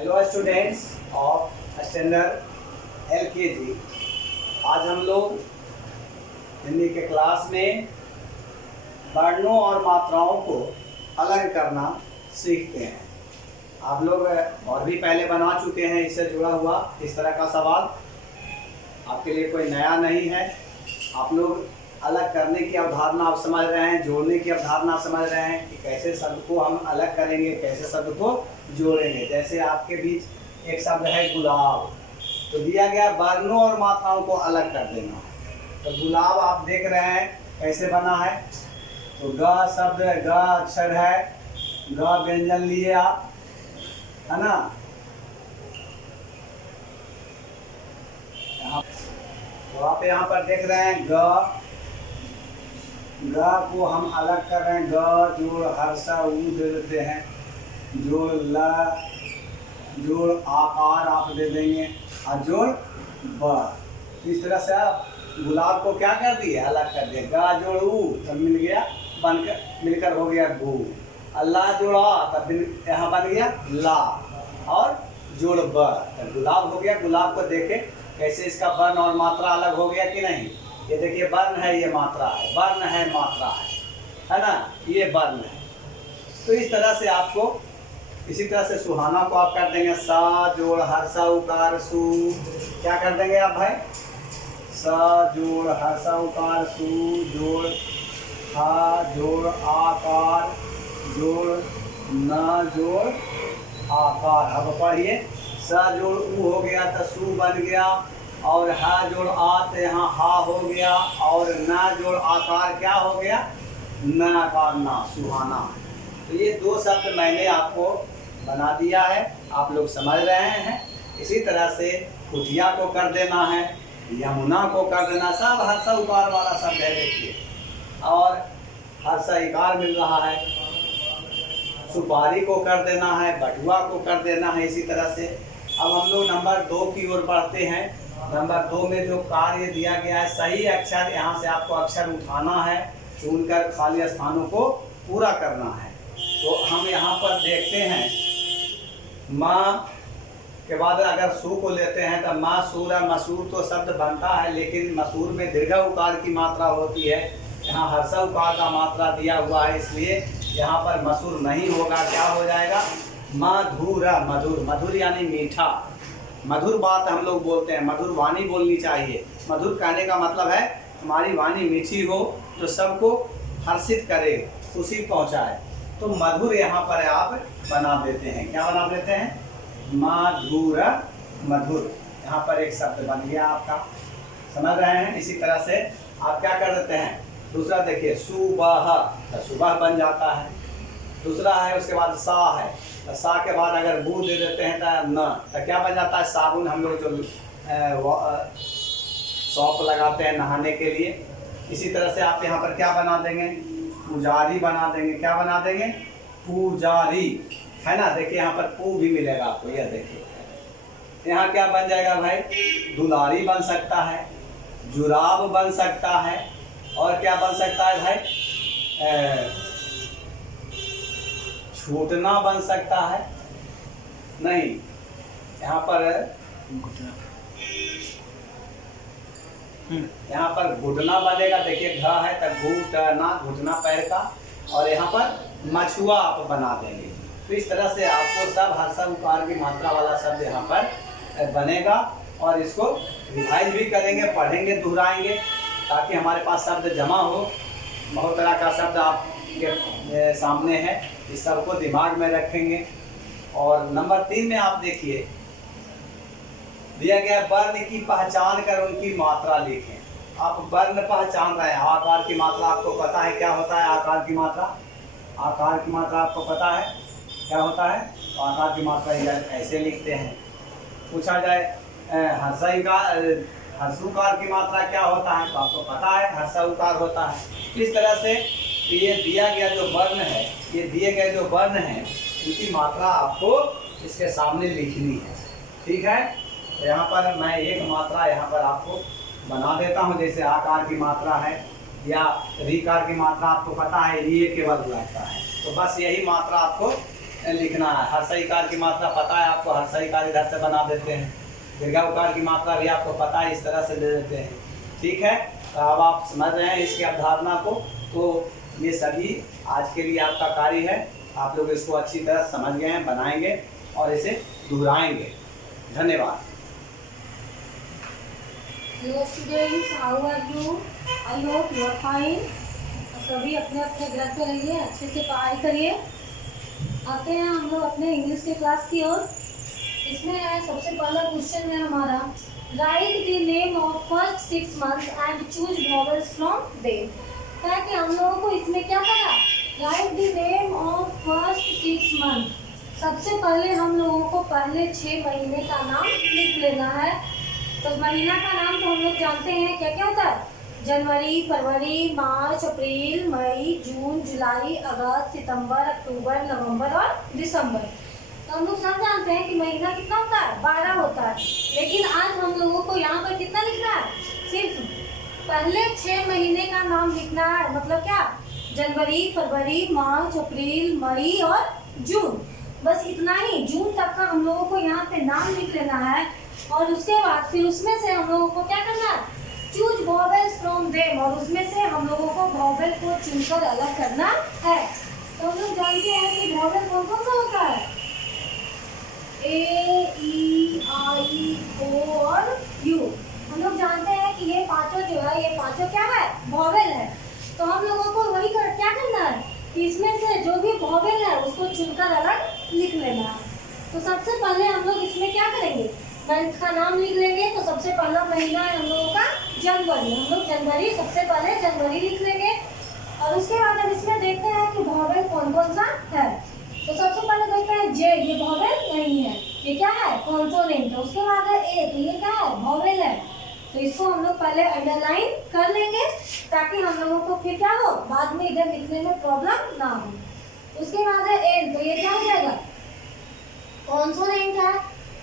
Hello students of standard LKG। आज हम लोग हिंदी के क्लास में वर्णों और मात्राओं को अलग करना सीखते हैं। आप लोग और भी पहले बना चुके हैं इससे जुड़ा हुआ इस तरह का सवाल, आपके लिए कोई नया नहीं है। आप लोग अलग करने की अवधारणा आप समझ रहे हैं, जोड़ने की अवधारणा समझ रहे हैं कि कैसे शब्द को हम अलग करेंगे, कैसे शब्द को जोड़ेंगे। जैसे आपके बीच एक शब्द है गुलाब, तो दिया गया वर्णों और मात्राओं को अलग कर देना। तो गुलाब आप देख रहे हैं कैसे बना है, तो ग शब्द ग अक्षर है, ग व्यंजन लिए आप, है ना। तो आप यहाँ पर देख रहे हैं ग को हम अलग कर रहे हैं। ग जोड़ हर्षा ऊ दे देते हैं, जोड़ ल जोड़ आकार आप दे देंगे और जोड़ ब। इस तरह से आप गुलाब को क्या कर दिए, अलग कर दिए। ग जोड़ ऊ तब मिल गया, बनकर मिलकर हो गया गु। अल्लाह जोड़ा तब यहाँ बन गया ला, और जोड़ ब तब गुलाब हो गया। गुलाब को देखे कैसे इसका वर्ण और मात्रा अलग हो गया कि नहीं। ये देखिए वर्ण है, ये मात्रा है, वर्ण है मात्रा है ना, ये वर्ण है। तो इस तरह से आपको, इसी तरह से सुहाना को आप कर देंगे सा जोड़ हर्षा उकार सु। क्या कर देंगे आप भाई, सा जोड़ हर्षा उकार सु जोड़ हा जोड़ आकार जोड़ न जोड़ आकार। अब पढ़िए, सा जोड़ ऊ हो गया तो सु बन गया, और हा जोड़ आ तो यहाँ हा हो गया, और ना जोड़ आकार क्या हो गया, न आकार ना, सुहाना। तो ये दो शब्द मैंने आपको बना दिया है, आप लोग समझ रहे हैं। इसी तरह से कुटिया को कर देना है, यमुना को कर देना, सब हर्षा उकार वाला शब्द है देखिए, और हर्षा इकार मिल रहा है। सुपारी को कर देना है, बटुआ को कर देना है। इसी तरह से अब हम लोग नंबर 2 की ओर बढ़ते हैं। नंबर 2 में जो कार्य दिया गया है, सही अक्षर, यहाँ से आपको अक्षर उठाना है, चुनकर खाली स्थानों को पूरा करना है। तो हम यहाँ पर देखते हैं, माँ के बाद अगर सू को लेते हैं तो माँ सूर है। मसूर तो शब्द बनता है, लेकिन मसूर में दीर्घ उकार की मात्रा होती है। यहाँ हर्षा उकार का मात्रा दिया हुआ है, इसलिए यहाँ पर मसूर नहीं होगा। क्या हो जाएगा, मधुर। मधुर, मधुर यानी मीठा, मधुर बात हम लोग बोलते हैं, मधुर वाणी बोलनी चाहिए। मधुर कहने का मतलब है हमारी वाणी मीठी हो, जो सबको हर्षित करे, खुशी पहुंचाए। तो मधुर यहाँ पर आप बना देते हैं। क्या बना देते हैं, मधुर, मधुर। यहाँ पर एक शब्द बन गया आपका, समझ रहे हैं। इसी तरह से आप क्या कर देते हैं, दूसरा देखिए सुबह, तो सुबह बन जाता है। दूसरा है, उसके बाद सा है, तो सा के बाद अगर बू दे देते हैं तो न, तो क्या बन जाता है, साबुन। हम लोग जो सौंप लगाते हैं नहाने के लिए। इसी तरह से आप यहाँ पर क्या बना देंगे, पुजारी बना देंगे। क्या बना देंगे, पुजारी, है ना। देखिए यहाँ पर पू भी मिलेगा आपको, यह देखिए यहाँ क्या बन जाएगा भाई, दुलारी बन सकता है, जुराब बन सकता है, और क्या बन सकता है भाई, छूटना बन सकता है। नहीं, यहाँ पर घुटना बनेगा। देखिए घ है तो घुटना, घुटना पैर का, और यहाँ पर मछुआ आप बना देंगे। तो इस तरह से आपको सब हर्षा उकार की मात्रा वाला शब्द यहाँ पर बनेगा, और इसको रिवाइज भी करेंगे, पढ़ेंगे, दोहराएंगे, ताकि हमारे पास शब्द जमा हो। बहुत तरह का शब्द आपके सामने है, इस सब को दिमाग में रखेंगे। और नंबर 3 में आप देखिए, दिया गया वर्ण की पहचान कर उनकी मात्रा लिखें। आप वर्ण पहचान रहे हैं, आकार की मात्रा आपको पता है क्या होता है, आकार की मात्रा, आकार की मात्रा आपको पता है क्या होता है। तो आकार की मात्रा ऐसे लिखते हैं। पूछा जाए हर्षुकार की मात्रा क्या होता है, तो आपको पता है हर्षा उकार होता है। इस तरह से ये दिया गया जो वर्ण है, ये दिए गए जो वर्ण हैं, इनकी मात्रा आपको इसके सामने लिखनी है, ठीक है। तो यहाँ पर मैं एक मात्रा यहाँ पर आपको बना देता हूँ। जैसे आकार की मात्रा है, या रीकार की मात्रा आपको पता है, ये केवल लगता है, तो बस यही मात्रा आपको लिखना है। हर्षा इकार की मात्रा पता है आपको, हर्षा इकार इधर से बना देते हैं। दीर्घा उकार की मात्रा भी आपको पता है, इस तरह से ले देते हैं। ठीक है, तो अब आप समझ रहे हैं इसकी अवधारणा को। तो ये सभी आज के लिए आपका कार्य है। आप लोग इसको अच्छी तरह समझ गए हैं, बनाएंगे और इसे दोहराएंगे। धन्यवाद। Hello students, how are you? I hope you are fine. सभी अपने अपने घर पे रहिए, अच्छे से पढ़ाई करिए। आते हैं हम लोग अपने इंग्लिश के क्लास की ओर। इसमें है सबसे पहला क्वेश्चन है हमारा, right the name of first 6 months and choose vowels from them. है कि हम लोगों को इसमें क्या करना, right the name of first 6 months। सबसे पहले हम लोगों को पहले 6 महीने का नाम लिख लेना है। तो महीना का नाम तो हम लोग जानते हैं क्या क्या होता है, जनवरी, फरवरी, मार्च, अप्रैल, मई, जून, जुलाई, अगस्त, सितंबर, अक्टूबर, नवंबर और दिसंबर। तो हम लोग सब जानते हैं कि महीना कितना होता है, 12 होता है। लेकिन आज हम लोगों को यहाँ पर कितना लिखना है, सिर्फ पहले 6 महीने का नाम लिखना है। मतलब क्या, जनवरी, फरवरी, मार्च, अप्रैल, मई और जून, बस इतना ही। जून तक का हम लोगों को यहाँ पे नाम लिख लेना है। और उसके बाद फिर उसमें से हम लोगों को क्या करना है, चूज वॉवेल्स फ्रॉम देम, और उसमें से हम लोगों को वॉवेल को चुनकर अलग करना है। तो हम लोग जानते हैं कि वॉवेल कौन कौन सा होता है, ए, ई, आई, ओ और यू। हम लोग जानते हैं कि ये पांचों जो है, ये पांचों क्या है, वॉवेल है। तो हम लोगों को वही क्या करना है कि इसमें से जो भी वॉवेल है उसको चुनकर अलग लिख लेना है। तो सबसे पहले हम लोग इसमें क्या करेंगे, मंथ का नाम लिख लेंगे। तो सबसे पहला महीना है हम लोगों का जनवरी, हम लोग जनवरी, सबसे पहले जनवरी लिख लेंगे। और उसके बाद हम इसमें देखते हैं कि वॉवेल कौन कौन सा है। तो सबसे पहले देखते हैं जे, ये वॉवेल नहीं है, ये क्या है, कॉन्सोनेंट। तो उसके बाद है ए, तो ये क्या है, वॉवेल है। तो इसको हम लोग पहले अंडरलाइन कर लेंगे ताकि हम लोगों को फिर क्या हो, बाद में इधर लिखने में प्रॉब्लम ना हो। उसके बाद है एन, तो ये क्या हो जाएगा, कॉन्सोनेंट है।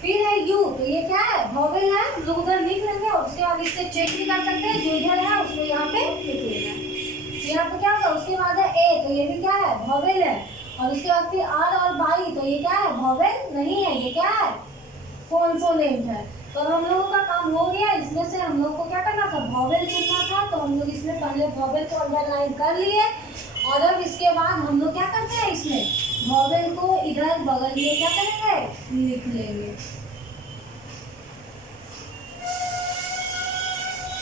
फिर है यू, तो ये क्या है, वॉवेल है, हम लोग उधर लिख लेंगे। और उसके बाद इससे चेक भी कर सकते हैं, जो इधर है उसको यहाँ पे लिख लेना है। यहाँ पे क्या होगा, उसके बाद है ए, तो ये भी क्या है, वॉवेल है। और उसके बाद फिर आर और बाई, तो ये क्या है, वॉवेल नहीं है, ये क्या है, कॉन्सोनेंट है। तो हम लोगों का काम हो गया। इसमें से हम लोग को क्या करना था, वॉवेल चुनना था। तो हम लोग इसमें पहले वॉवेल को अंडरलाइन कर लिए। और अब इसके बाद हम लोग क्या करते हैं, इसमें वॉवेल को इधर बगल में क्या करेंगे, लिख लेंगे।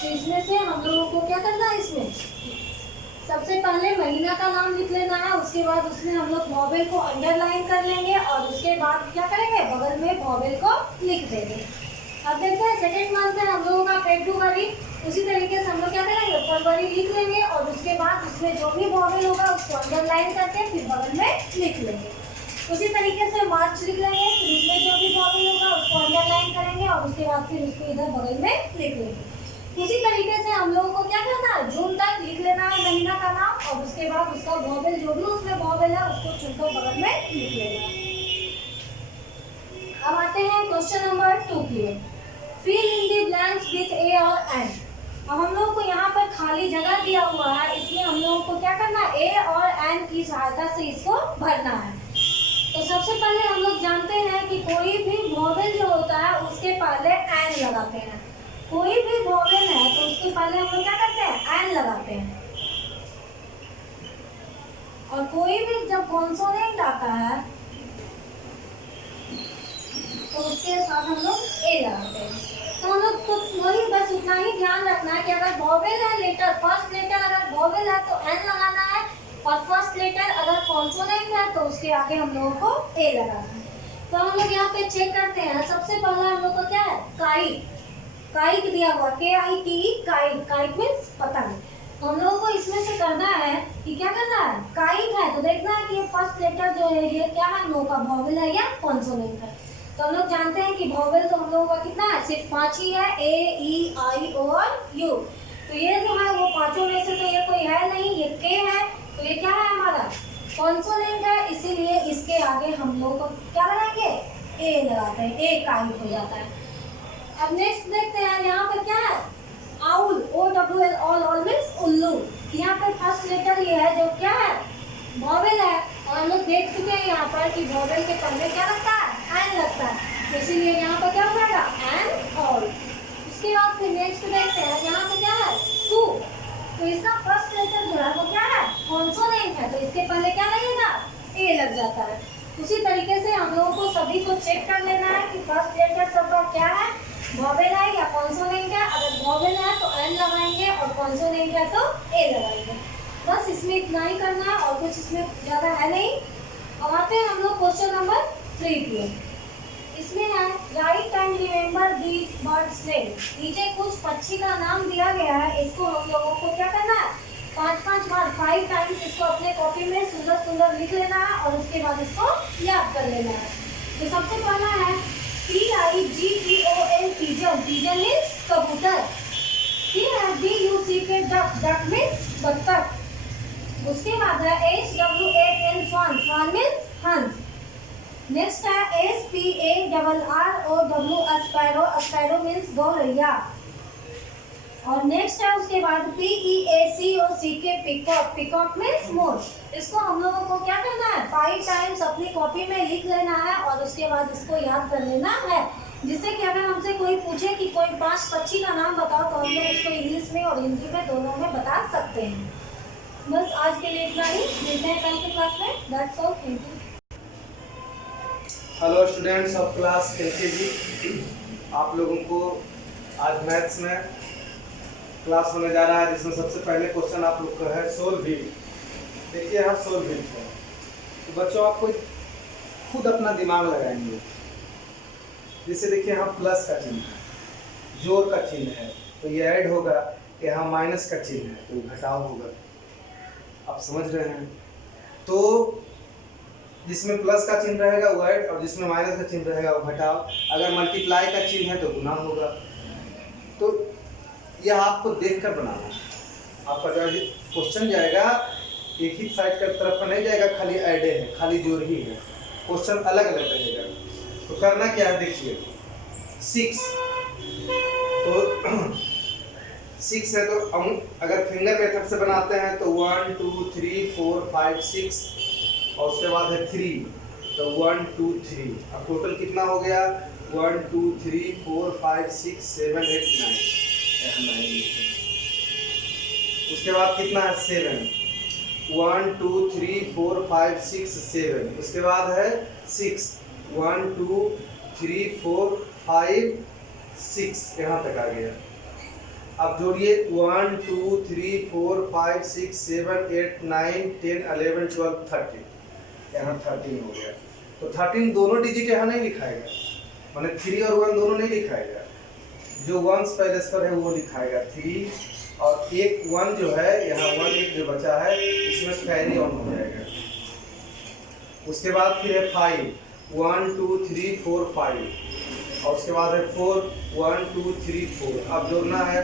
तो इसमें से हम लोगों को क्या करना है, इसमें सबसे पहले महीना का नाम लिख लेना है। उसके बाद उसमें हम लोग वॉवेल को अंडरलाइन कर लेंगे। और उसके बाद क्या करेंगे, बगल में वॉवेल को लिख देंगे। अब देखते हैं सेकेंड मंथ में हम लोगों का फेब्रुअरी। उसी तरीके से हम लोग क्या करेंगे, फरवरी लिख लेंगे। और उसके बाद उसमें जो भी वॉवेल होगा उसको अंडरलाइन करके फिर बगल में लिख लेंगे। उसी तरीके से मार्च लिख लेंगे, फिर उसमें जो भी वॉवेल होगा उसको अंडरलाइन करेंगे। और उसके बाद फिर उसको इधर बगल में लिख लेंगे। उसी तरीके से हम लोगों को क्या करना है, जून तक लिख लेना है महीना का नाम। और उसके बाद उसका वॉवेल जो भी उसमें वॉवेल है उसको चुनकर बगल में लिख लेना है। अब आते हैं क्वेश्चन नंबर 2 की ओर। Fill in the blanks with a और एन। अब हम लोगों को यहाँ पर खाली जगह दिया हुआ है, इसमें हम लोगों को क्या करना है, ए और एन की सहायता से इसको भरना है। तो सबसे पहले हम लोग जानते हैं कि कोई भी वॉवेल जो होता है उसके पहले एन लगाते हैं। कोई भी वॉवेल है तो उसके पहले हम लोग क्या करते हैं, एन लगाते हैं। और कोई भी जब कॉन्सोनेंट आता है तो उसके साथ हम लोग ए लगाते हैं। तो हम लोग तो वही बस उतना ही ध्यान रखना है कि अगर वॉवेल है लेटर, फर्स्ट लेटर अगर वॉवेल है तो एन लगाना है। और फर्स्ट लेटर अगर कॉन्सोनेंट है तो उसके आगे हम लोगों को ए लगाना है। तो हम लोग यहाँ पे चेक करते हैं। सबसे पहला हम लोग को क्या है, काइट। काइट दिया हुआ, KIT, काइट। काइट मीन्स पतंग। तो हम लोगों को इसमें से करना है कि क्या करना है, काइट है तो देखना है कि ये फर्स्ट लेटर जो है ये क्या है, हम लोगों का वॉवेल है या कॉन्सोनेंट है। तो हम लोग जानते हैं कि वॉवेल तो हम लोगों का कितना है, सिर्फ 5 ही है, A, E, I, O और U। तो ये जो है वो पांचों में से तो ये कोई है नहीं, ये K है। तो ये क्या है, हमारा कॉन्सोनेंट है, इसीलिए इसके आगे हम लोग को क्या लगाएंगे, A लगाते हैं, A काइट हो जाता है। अब नेक्स्ट देखते हैं, यहाँ पर क्या है, आउल, OWL, ऑल मीन्स उल्लू। यहाँ पे फर्स्ट लेटर ये है जो क्या है, वॉवेल है। और हम लोग देख चुके हैं यहाँ पर कि वॉवेल के पहले क्या लगता है, एन लगता है, तो इसीलिए यहाँ पर क्या हो जाएगा, एन ऑल। उसके बाद फिर नेक्स्ट देखते हैं, यहाँ पे क्या है, सू, तो इसका फर्स्ट लेटर जो है वो क्या है, कॉन्सोनेंट है, तो इसके पहले क्या लगेगा, ए लग जाता है। उसी तरीके से हम लोगों को सभी को चेक कर लेना है कि फर्स्ट लेटर सबका क्या है, वॉवेल है या कॉन्सोनेंट है। अगर वॉवेल है तो एन लगाएंगे और कॉन्सोनेंट है तो ए लगाएंगे। बस इसमें इतना ही करना है और कुछ इसमें ज़्यादा है नहीं। अब आते हैं हम लोग क्वेश्चन नंबर 3 पे। इसमें है right and remember the birds name. नीचे कुछ पक्षी का नाम दिया गया है, इसको हम लोगों को क्या करना है, 5-5 बार 5 टाइम्स इसको अपने कॉपी में सुंदर सुंदर लिख लेना है और उसके बाद इसको याद कर लेना है। तो सबसे पहला है PIGEON, पिजन, पिजन मीन्स कबूतर। फिर है DUCK, डक, डक मीन्स बत्तख। उसके बाद है SWAN, स्वान, स्वान मीन्स हंस। नेक्स्ट है SPARROW, स्पैरो, स्पैरो मीन्स गौरैया। और नेक्स्ट है उसके बाद PEACOCK, peacock, peacock means more. इसको हम लोगों को क्या करना है, 5 टाइम्स अपनी कॉपी में लिख लेना है और उसके बाद इसको याद कर लेना है, जिससे कि अगर हमसे कोई पूछे कि कोई 5 पक्षी का नाम बताओ तो हम लोग उसको इंग्लिश में और हिंदी में दोनों में बता सकते हैं। बस आज के लिए इतना ही, मिलते हैं कल की क्लास में। That's all, thank you. Hello students of class LKG, आप लोगों को आज मैथ्स में क्लास होने जा रहा है, जिसमें सबसे पहले क्वेश्चन आप लोग का है सोल्विंग। देखिए यहाँ सोल्विंग है, तो बच्चों आपको खुद अपना दिमाग लगाएंगे। जैसे देखिए यहाँ प्लस का चिन्ह है, जोड़ का चिन्ह है, तो ये ऐड होगा। यहाँ माइनस का चिन्ह है तो घटाव होगा। आप समझ रहे हैं? तो जिसमें प्लस का चिन्ह रहेगा वो ऐड और जिसमें माइनस का चिन्ह रहेगा वो घटाव। अगर मल्टीप्लाई का चिन्ह है तो गुना होगा। तो यह आपको देखकर बनाना है। आपका जो क्वेश्चन जाएगा एक ही साइड का तरफ का नहीं जाएगा, खाली ऐडे है, खाली जोड़ ही है, क्वेश्चन अलग अलग रहेगा। तो करना क्या है, देखिए 6, तो 6 है, तो हम अगर फिंगर मेथड से बनाते हैं तो 1 2 3 4 5 6 और उसके बाद है 3, तो 1 2 3। अब टोटल कितना हो गया, 1 2 3 4 5 6 7 8 9। उसके बाद कितना है 7, 1 2 3 4 5 6 7। उसके बाद है 6, 1 2 3 4 5 6, यहाँ तक आ गया। अब जोड़िए 1 2 3 4 5 6 7 8 9 10 11 12 13, यहाँ 13 हो गया। तो 13 दोनों डिजिट यहाँ नहीं लिखाएगा, माने 3 और 1 दोनों नहीं लिखाएगा। जो 1 पहले पर है वो लिखाएगा 3, और एक 1 जो है यहाँ 1 एक जो बचा है इसमें कैरी ऑन हो जाएगा। उसके बाद फिर है 5, 1 2 3 4 5, और उसके बाद है 4, 1 2 3 4। अब जोड़ना है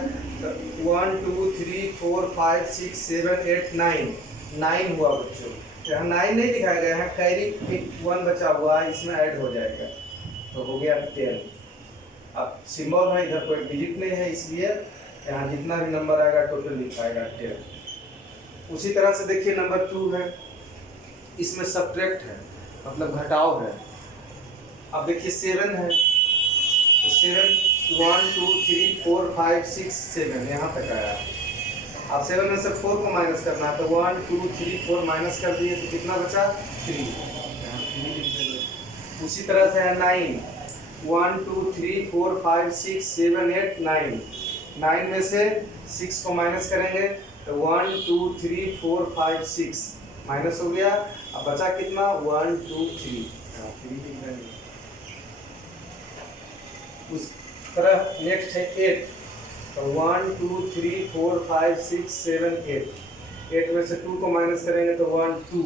1 2 3 4 5 6 7 8 9 हुआ बच्चों। यहाँ 9 नहीं दिखाया गया है, कैरी 1 बचा हुआ है, इसमें ऐड हो जाएगा, तो हो गया 10। अब सिंबल है, इधर कोई डिजिट नहीं है, इसलिए यहाँ जितना भी नंबर आएगा टोटल लिखाएगा 10। उसी तरह से देखिए नंबर 2 है, इसमें सब्ट्रैक्ट है, मतलब घटाव है। अब देखिए 7 है, तो 7 1 2 3 4 5 6 7 यहाँ तक आया। अब 7 में से 4 को माइनस करना है, तो 1 2 3 4 माइनस कर दिए तो कितना बचा 3, यहाँ 3 लिख देंगे। उसी तरह से है 9, 1 2 3 4 5 6 7 8 9। 9 में से 6 को माइनस करेंगे तो 1 2 3 4 5 6 माइनस हो गया। अब बचा कितना 1 2 3, यहाँ 3 लिख देंगे। उस तरह नेक्स्ट है 8, तो 1 2 3 4 5 6 7 8। 8 में से 2 को माइनस करेंगे तो 1 2,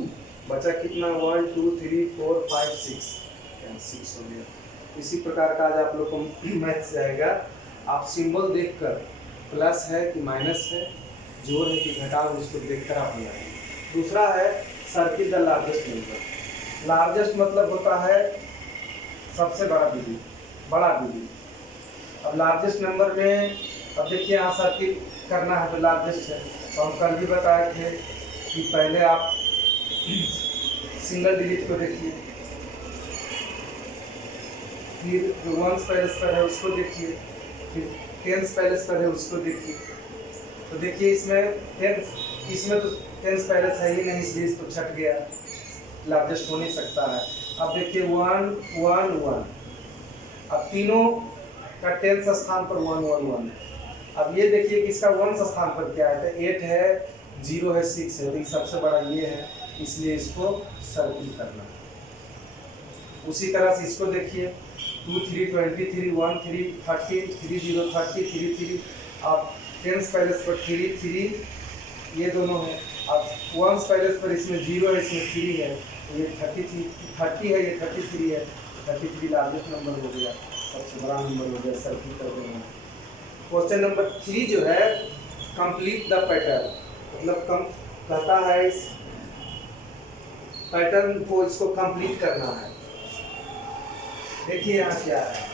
बचा कितना 1 2 3 4 5 6, यहाँ 6 हो गया। इसी प्रकार का आज आप लोग को मैथ्स जाएगा। आप सिंबल देखकर प्लस है कि माइनस है, जोड़ है कि घटाव, उसको देखकर आप बनाएंगे। दूसरा है circle the largest number. Largest मतलब होता है सबसे बड़ा डिजिट, बड़ा डिजिट। अब लार्जेस्ट नंबर में अब देखिए यहाँ सर्किल करना है तो लार्जेस्ट है, तो हम कल भी बताए थे कि पहले आप सिंगल डिजिट को देखिए, फिर जो वंस पैलेस पर है उसको देखिए, फिर टेंस पैलेस पर है उसको देखिए। तो देखिए इसमें तो टेंस पैलेस है ही नहीं, इसलिए इसको छट गया, लार्जेस्ट हो नहीं सकता है। अब देखिए 1 1 1, अब तीनों का टेंस स्थान पर 1 1 1 है। अब ये देखिए कि इसका वंस स्थान पर क्या है, तो 8 है, 0 है, 6 है, तो सबसे बड़ा ये है, इसलिए इसको सर्किल करना। उसी तरह से इसको देखिए 2 3 23 1 3 30 3 0 30 3 3, अब टेंस पैलेस पर 3 3, ये दोनों है। अब वंस पैलेस पर इसमें 0 है, इसमें 3 है, ये 30 है, ये 33 है, 33 लार्जेस्ट नंबर हो गया, सबसे बड़ा नंबर हो गया, सर्किल कर देना। क्वेश्चन नंबर 3 जो है कंप्लीट द पैटर्न, मतलब कहता है इस पैटर्न को इसको कंप्लीट करना है। देखिए यहाँ क्या है,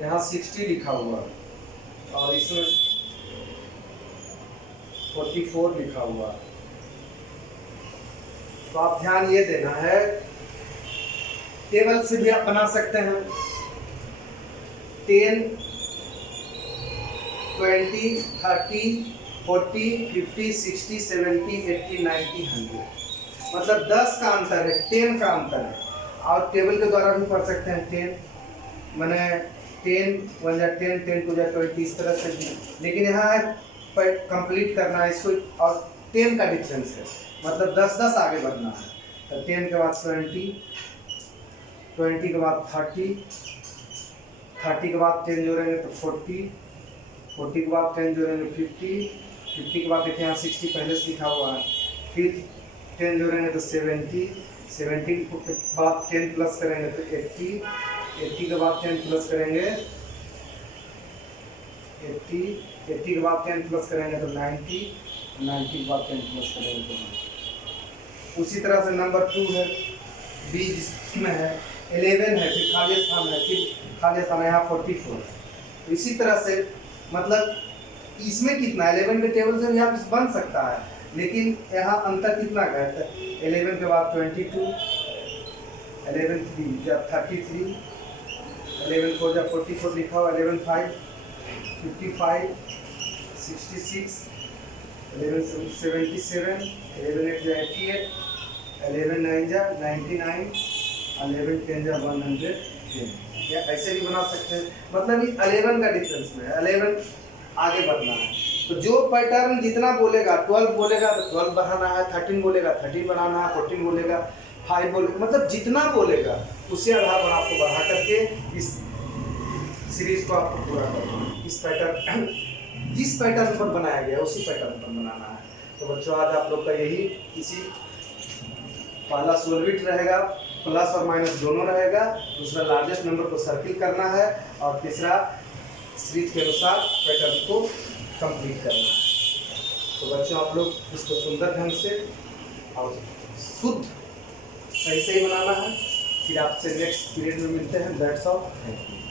यहाँ 60 लिखा हुआ और इसमें 44 लिखा हुआ। तो आप ध्यान ये देना है, टेबल से भी आप बना सकते हैं, 10 20 30 40 50 60 70 80 90 100, मतलब 10 का अंतर है, 10 का अंतर है। और टेबल के द्वारा भी पढ़ सकते हैं, 10 मैंने 10 1 जा 10 10 2 जा 20, इस तरह से भी। लेकिन यहाँ है कंप्लीट करना है इसको, और 10 का डिफरेंस है, मतलब 10 10 आगे बढ़ना है। तो 10 के बाद 20 20 के बाद 30 30 के बाद 10 जोड़ेंगे तो 40 40 के बाद 10 जोड़ेंगे 50 50 के बाद देखिए यहाँ 60 पहले से लिखा हुआ है, फिर 10 जोड़ेंगे तो 70 70 के बाद 10 प्लस करेंगे तो 80 80 के बाद 10 प्लस करेंगे 80 80 के बाद 10 प्लस करेंगे तो 90 90 के बाद 10 प्लस करेंगे तो 90। उसी तरह से नंबर 2 है, बी जिसमें है 11 है, फिर खाली स्थान है, फिर खाली स्थान है, यहाँ 44 है। इसी तरह से मतलब इसमें कितना 11 के टेबल से भी आप बन सकता है, लेकिन यहाँ अंतर कितना का है, 11 के बाद 22 11 3 जब 33 11 4 जब 44 लिखा हुआ, 11 5 55 66 11 77 11 8 जा 88 11 9 जा 99 11 10 जा 110, या ऐसे भी बना सकते हैं। मतलब इस 11 का डिफरेंस में 11 आगे बढ़ना है। तो जो पैटर्न जितना बोलेगा, 12 बोलेगा तो 12 बढ़ाना है, 13 बोलेगा 13 बढ़ाना है, 14 बोलेगा 5 बोलेगा, मतलब जितना बोलेगा उसी आधार पर आपको बढ़ा करके इस सीरीज को आपको पूरा करना है। इस पैटर्न जिस पैटर्न पर बनाया गया उसी पैटर्न पर बनाना है। तो बच्चों आज आप लोग का यही इसी पहला सोलविट रहेगा, प्लस और माइनस दोनों रहेगा, दूसरा लार्जेस्ट नंबर को सर्किल करना है, और तीसरा सीरीज के अनुसार पैटर्न को कंप्लीट करना है। तो बच्चों आप लोग इसको सुंदर ढंग से और शुद्ध सही बनाना है। फिर आपसे नेक्स्ट पीरियड में मिलते हैं। That's all, thank you.